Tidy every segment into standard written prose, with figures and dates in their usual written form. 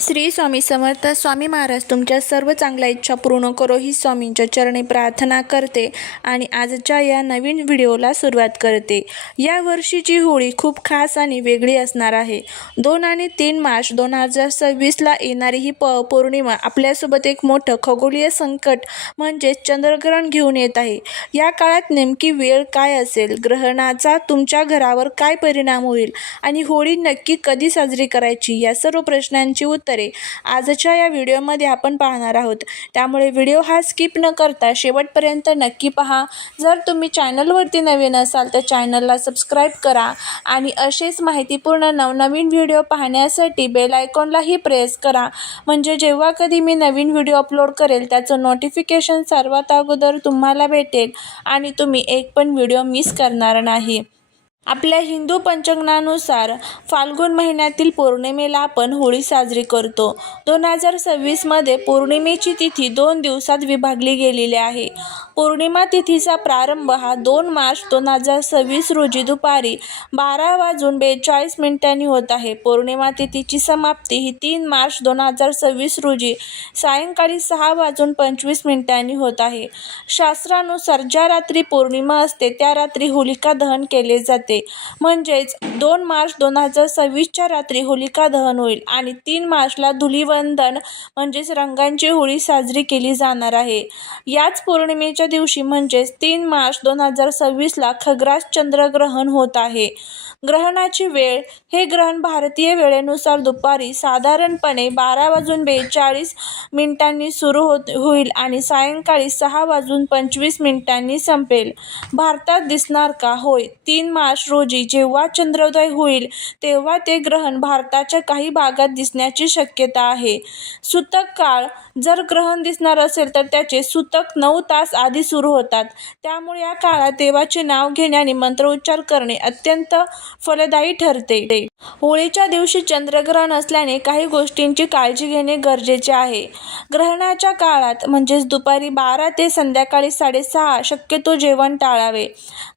श्री स्वामी समर्थ. स्वामी महाराज तुमच्या सर्व चांगल्या इच्छा पूर्ण करो ही स्वामींच्या चरणी प्रार्थना करते आणि आजच्या या नवीन व्हिडिओला सुरुवात करते. या वर्षीची होळी खूप खास आणि वेगळी असणार आहे. 2 आणि 3 मार्च 2026ला येणारी ही पौर्णिमा आपल्यासोबत एक मोठं खगोलीय संकट म्हणजेच चंद्रग्रहण घेऊन येत आहे. या काळात नेमकी वेळ काय असेल, ग्रहणाचा तुमच्या घरावर काय परिणाम होईल आणि होळी नक्की कधी साजरी करायची, या सर्व प्रश्नांची उत्तरे आजच्या या व्हिडिओमध्ये आपण पाहणार आहोत. त्यामुळे व्हिडिओ हा स्किप न करता शेवटपर्यंत नक्की पहा. जर तुम्ही चॅनलवरती नवीन असाल तर चॅनलला सबस्क्राईब करा आणि असेच माहितीपूर्ण नवनवीन व्हिडिओ पाहण्यासाठी बेल आयकॉनलाही प्रेस करा, म्हणजे जेव्हा कधी मी नवीन व्हिडिओ अपलोड करेल त्याचं नोटिफिकेशन सर्वात अगोदर तुम्हाला भेटेल आणि तुम्ही एक पण व्हिडिओ मिस करणार नाही. आपल्या हिंदू पंचांगानुसार फाल्गुन महिन्यातील पौर्णिमेला आपण होळी साजरी करतो. 2026मध्ये पौर्णिमेची तिथी 2 दिवसात विभागली गेलेली आहे. पौर्णिमा तिथीचा प्रारंभ हा 2 मार्च 2026 रोजी दुपारी 12:42 होत आहे. पौर्णिमा तिथीची समाप्ती ही 3 मार्च 2026 रोजी सायंकाळी 6:25 होत आहे. शास्त्रानुसार ज्या रात्री पौर्णिमा असते त्या रात्री होलिका दहन केले जाते. म्हणजेच 2 मार्च 2026च्या रात्री होलिका दहन होईल आणि 3 मार्चला धुलिवंदन म्हणजेच रंगांची होळी साजरी केली जाणार आहे. याच पौर्णिमेच्या दिवशी म्हणजेच 3 मार्च 2026ला खग्रास चंद्रग्रहण होत आहे. ग्रहणाची वेळ हे ग्रहण भारतीय वेळेनुसार दुपारी साधारणपणे 12:42 सुरू होईल आणि सायंकाळी 6:25 संपेल. भारतात दिसणार का? होय, 3 मार्च रोजी जेव्हा चंद्रोदय होईल तेव्हा ते ग्रहण भारताच्या काही भागात दिसण्याची शक्यता आहे. सूतक काळ जर ग्रहण दिसणार असेल तर त्याचे सूतक 9 तास आधी सुरू होतात. त्यामुळे या काळात देवाचे नाव घेणे आणि मंत्रोच्चार करणे अत्यंत फलदायी ठरते. होळीच्या दिवशी चंद्रग्रहण असल्याने काही गोष्टींची काळजी घेणे गरजेचे आहे. ग्रहणाच्या काळात म्हणजेच दुपारी 12 ते संध्याकाळी 6:30 शक्यतो जेवण टाळावे.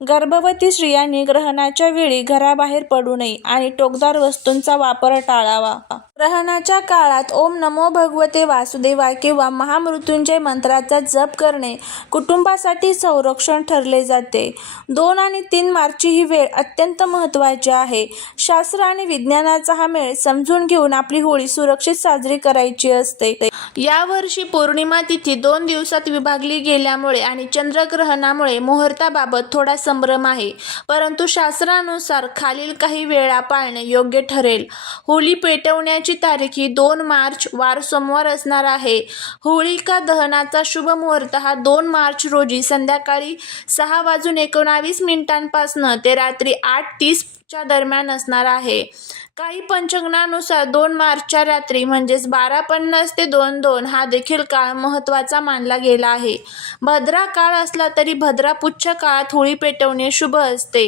गर्भवती स्त्रियांनी ग्रहणाच्या वेळी घराबाहेर पडू नये आणि टोकदार वस्तूंचा वापर टाळावा. ग्रहणाच्या काळात ओम नमो भगवते वासुदेवाय किंवा महामृत्युंजय मंत्राचा जप करणे कुटुंबासाठी संरक्षण ठरले जाते. 2 आणि 3 मार्चची ही वेळ अत्यंत महत्त्वाची आहे. शास्त्र आणि विज्ञानाचा हा मेळ समजून घेऊन आपली होळी सुरक्षित साजरी करायची असते. यावर्षी पौर्णिमा तिथी 2 दिवसात विभागली गेल्यामुळे आणि चंद्रग्रहणामुळे मुहूर्ताबाबत थोडा संभ्रम आहे. परंतु शास्त्रानुसार खालील काही वेळा पाळणे योग्य ठरेल. होळी पेटवण्याची तारीख ही 2 मार्च वार सोमवार असणार आहे. होलिका दहनाचा शुभ मुहूर्त हा 2 मार्च रोजी संध्याकाळी 6:19 पासून ते रात्री 8:30 दरम्यान असणार आहे. काही पंचांगानुसार 2 मार्चच्या रात्री म्हणजेच 12:50 ते 2:02 हा देखील काळ महत्त्वाचा मानला गेला आहे. भद्रा काळ असला तरी भद्रा पुच्छ काळात होळी पेटवणे शुभ असते.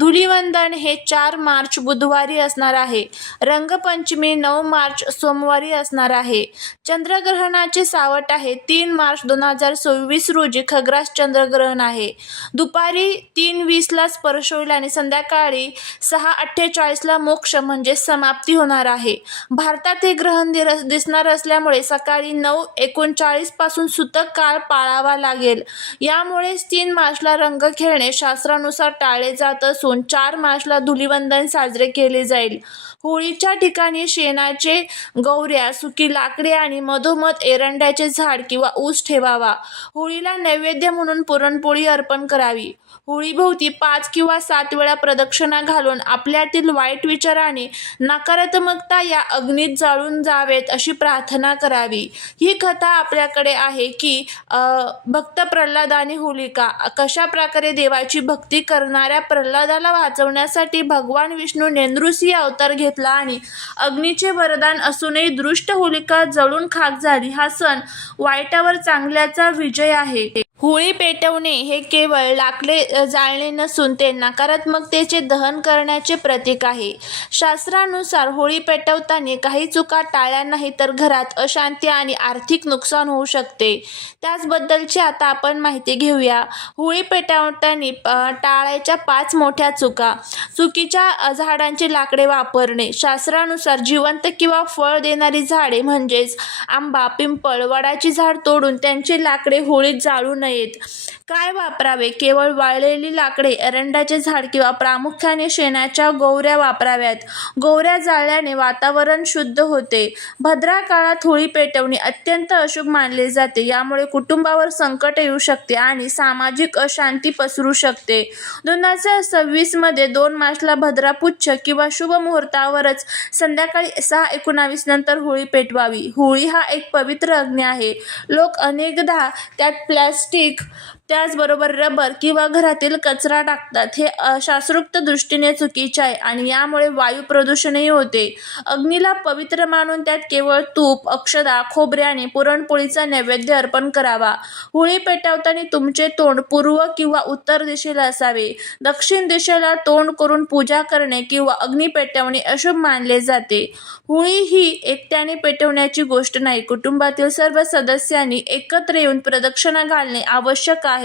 धुलिवंदन हे 4 मार्च बुधवारी असणार आहे. रंगपंचमी 9 मार्च सोमवारी असणार आहे. चंद्रग्रहणाचे सावट आहे 3 मार्च 2026 रोजी खग्रास चंद्रग्रहण आहे. दुपारी 3:20ला स्पर्श होईल आणि संध्याकाळी 6:48ला मोक्ष म्हणजे समाप्ती होणार आहे. भारतात हे ग्रहण दिसणार असल्यामुळे सकाळी 9:39 पासून सूतक काळ पाळावा लागेल. यामुळेच 3 मार्चला रंग खेळणे शास्त्रानुसार टाळले जात असून 4 मार्चला धुलिवंदन साजरे केले जाईल. होळीच्या ठिकाणी शेणाचे गौऱ्या, सुकी लाकडे आणि मधोमध एरंड्याचे झाड किंवा ऊस ठेवावा. होळीला नैवेद्य म्हणून पुरणपोळी अर्पण करावी. होळीभोवती 5 किंवा 7 वेळा प्रदक्षिणा घालून आपल्यातील वाईट विचार आणि नकारात्मकता या अग्नीत जाळून जावेत अशी प्रार्थना करावी. ही कथा आपल्याकडे आहे की भक्त प्रल्हाद आणि होलिका कशा प्रकारे देवाची भक्ती करणाऱ्या प्रल्हादाला वाचवण्यासाठी भगवान विष्णूने नृसिंह अवतार घेतला आणि अग्नीचे वरदान असूनही दृष्ट होलिका जळून खाक झाली. हा सण वाईटावर चांगल्याचा विजय आहे. होळी पेटवणे हे केवळ लाकडे जाळणे नसून ते नकारात्मकतेचे दहन करण्याचे प्रतीक आहे. शास्त्रानुसार होळी पेटवताना काही चुका टाळल्या नाही तर घरात अशांती आणि आर्थिक नुकसान होऊ शकते. त्याचबद्दलची आता आपण माहिती घेऊया. होळी पेटवताना टाळायच्या 5 मोठ्या चुका. चुकीच्या झाडांची लाकडे वापरणे. शास्त्रानुसार जिवंत किंवा फळ देणारी झाडे म्हणजेच आंबा, पिंपळ, वडाची झाड तोडून त्यांची लाकडे होळीत जाळू नयेत. काय वापरावे? केवळ वाळलेली लाकडे, एरंडाचे झाड किंवा प्रामुख्याने शेणाच्या गोवऱ्या वापराव्यात. गोवऱ्या जाळल्याने वातावरण शुद्ध होते. भद्रा काळात होळी पेटवणे अत्यंत अशुभ मानले जाते. यामुळे कुटुंबावर संकट येऊ शकते आणि सामाजिक अशांती पसरू शकते. 2026 मध्ये 2 मार्चला भद्रा पुच्छ किंवा शुभ मुहूर्तावरच संध्याकाळी 6:19 नंतर होळी पेटवावी. होळी हा एक पवित्र अग्नी आहे. लोक अनेकदा त्यात प्लास्टिक, त्याचबरोबर रबर किंवा घरातील कचरा टाकतात. हे शास्त्रोक्त दृष्टीने चुकीचे आहे आणि यामुळे वायू प्रदूषणही होते. अग्नीला पवित्र मानून त्यात केवळ तूप, अक्षता, खोबरे आणि पुरणपोळीचा नैवेद्य अर्पण करावा. होळी पेटवताना तुमचे तोंड पूर्व किंवा उत्तर दिशेला असावे. दक्षिण दिशेला तोंड करून पूजा करणे किंवा अग्नी पेटवणे अशुभ मानले जाते. होळी ही एकट्याने पेटवण्याची गोष्ट नाही. कुटुंबातील सर्व सदस्यांनी एकत्र येऊन प्रदक्षिणा घालणे आवश्यक आहे.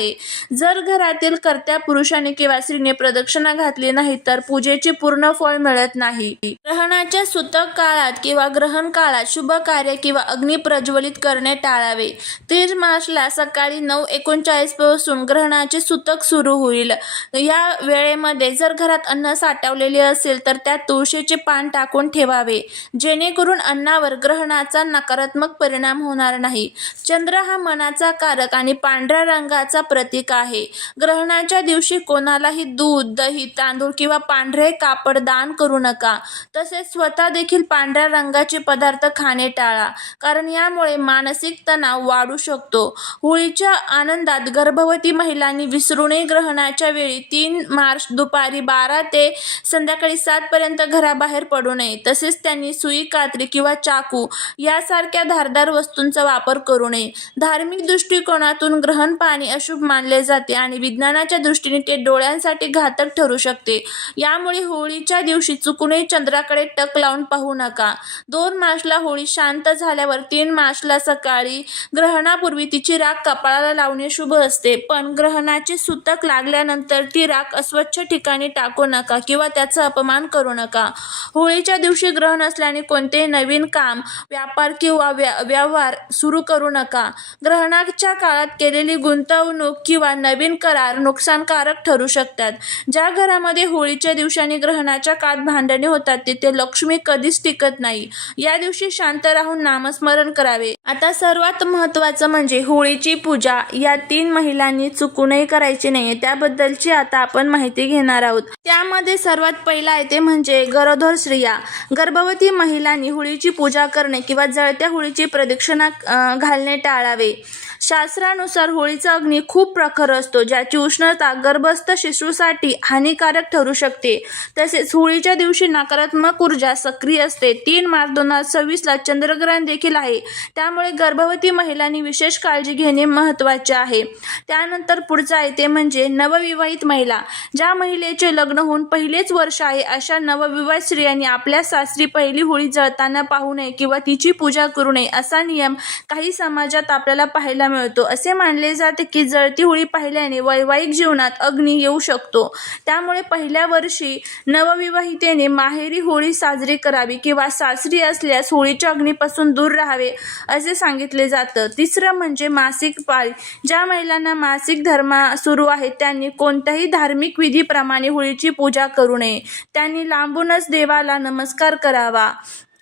जर घरातील कर्त्या पुरुषाने किंवा स्त्रीने प्रदक्षिणा घातली नाही तर पूजेचे पूर्ण फळ मिळत नाही. ग्रहणाच्या सूतक काळात किंवा ग्रहण काळात शुभ कार्य किंवा अग्नी प्रज्वलित करणे टाळावे. 30 मार्चला सकाळी 9:39 पासून ग्रहणाचे सूतक सुरू होईल. या वेळेमध्ये जर घरात अन्न साठवलेले असेल तर त्यात तुळशीचे पान टाकून ठेवावे, जेणेकरून अन्नावर ग्रहणाचा नकारात्मक परिणाम होणार नाही. चंद्र हा मनाचा कारक आणि पांढऱ्या रंगाचा प्रतीक आहे. ग्रहणाच्या दिवशी कोणालाही दूध, दही, तांदूळ किंवा पांढरे कापड दान करू नका. तसेच स्वतः देखील पांढऱ्या रंगाचे पदार्थ खाणे टाळा, कारण यामुळे मानसिक तणाव वाढू शकतो. होळीच्या आनंदात गर्भवती महिलांनी विसरू नये. ग्रहणाच्या वेळी 3 मार्च दुपारी 12 ते संध्याकाळी 7 पर्यंत घराबाहेर पडू नये. तसेच त्यांनी सुई, कात्री किंवा चाकू यासारख्या धारदार वस्तूंचा वापर करू नये. धार्मिक दृष्टिकोनातून ग्रहण पाहणे अशुभ मानले जाते आणि विज्ञानाच्या दृष्टीने ते डोळ्यांसाठी घातक ठरू शकते. यामुळे होळीच्या दिवशी चुकूनही चंद्राकडे टक लावून पाहू नका. 2 मार्चला होळी शांत झाल्यावर 3 मार्चला सकाळी ग्रहणापूर्वी तिची राख कपाळाला लावणे शुभ असते. पण ग्रहणाचे सूतक लागल्यानंतर ती राख अस्वच्छ ठिकाणी टाकू नका किंवा त्याचा अपमान करू नका. होळीच्या दिवशी ग्रहण असल्याने कोणतेही नवीन काम, व्यापार किंवा व्यवहार सुरू करू नका. ग्रहणाच्या काळात केलेली गुंतवणूक किंवा नवीन करार नुकसानकारक ठरू शकतात. ज्या घरामध्ये होळीच्या दिवशी आणि ग्रहणाच्या काळात भांडणे होतात तिथे लक्ष्मी कधीच टिकत नाही. या दिवशी शांत राहून नामस्मरण करावे. आता सर्वात महत्त्वाचं म्हणजे होळीची पूजा या 3 महिलांनी चुकूनही करायची नाहीये. त्याबद्दलची आता आपण माहिती घेणार आहोत. त्यामध्ये सर्वात पहिला आहे ते म्हणजे गरोदर स्त्रिया. गर्भवती महिलांनी होळीची पूजा करणे किंवा जळत्या होळीची प्रदक्षिणा घालणे टाळावे. शास्त्रानुसार होळीचा अग्नी खूप प्रखर असतो, ज्याची उष्णता गर्भस्थ शिशूसाठी हानिकारक ठरू शकते. तसेच होळीच्या दिवशी नकारात्मक ऊर्जा सक्रिय असते. 3 मार्च 2026ला चंद्रग्रहण देखील आहे, त्यामुळे गर्भवती महिलांनी विशेष काळजी घेणे महत्त्वाचे आहे. त्यानंतर पुढचा आहे ते म्हणजे नवविवाहित महिला. ज्या महिलेचे लग्न होऊन पहिलेच वर्ष आहे अशा नवविवाहित स्त्रियांनी आपल्या सासरी पहिली होळी जळताना पाहू नये किंवा तिची पूजा करू नये. असा नियम काही समाजात आपल्याला पाहायला मिळतो. असे मानले जाते की जळती होळी पाहिल्याने वैवाहिक जीवनात अग्नी येऊ शकतो. त्यामुळे पहिल्या वर्षी नवविवाहितेने माहेरी होळी साजरी करावी किंवा सासरी असल्यास होळीच्या अग्नीपासून दूर राहावे असे सांगितले जातं. तिसरं म्हणजे मासिक पाळी. ज्या महिलांना मासिक धर्म सुरू आहे त्यांनी कोणत्याही धार्मिक विधीप्रमाणे होळीची पूजा करू नये. त्यांनी लांबूनच देवाला नमस्कार करावा.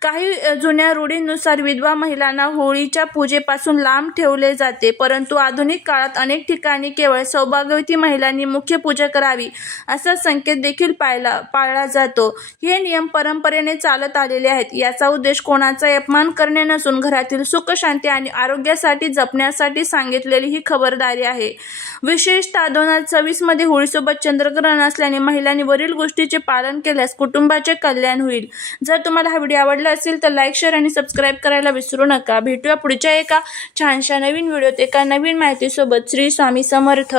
काही जुन्या रूढींनुसार विधवा महिलांना होळीच्या पूजेपासून लांब ठेवले जाते, परंतु आधुनिक काळात अनेक ठिकाणी केवळ सौभाग्यवती महिलांनी मुख्य पूजा करावी असा संकेत देखील पाळला जातो. हे नियम परंपरेने चालत आलेले आहेत. याचा उद्देश कोणाचा अपमान करणे नसून घरातील सुख, शांती आणि आरोग्यासाठी जपण्यासाठी सांगितलेली ही खबरदारी आहे. विशेषतः 2026 मध्ये होळीसोबत चंद्रग्रहण असल्याने महिलांनी वरील गोष्टीचे पालन केल्यास कुटुंबाचे कल्याण होईल. जर तुम्हाला हा व्हिडिओ आवडला आवडलं असेल तर लाईक, शेअर आणि सबस्क्राईब करायला विसरू नका. भेटूया पुढच्या एका छानशा नवीन व्हिडिओत एका नवीन माहितीसोबत. श्री स्वामी समर्थ.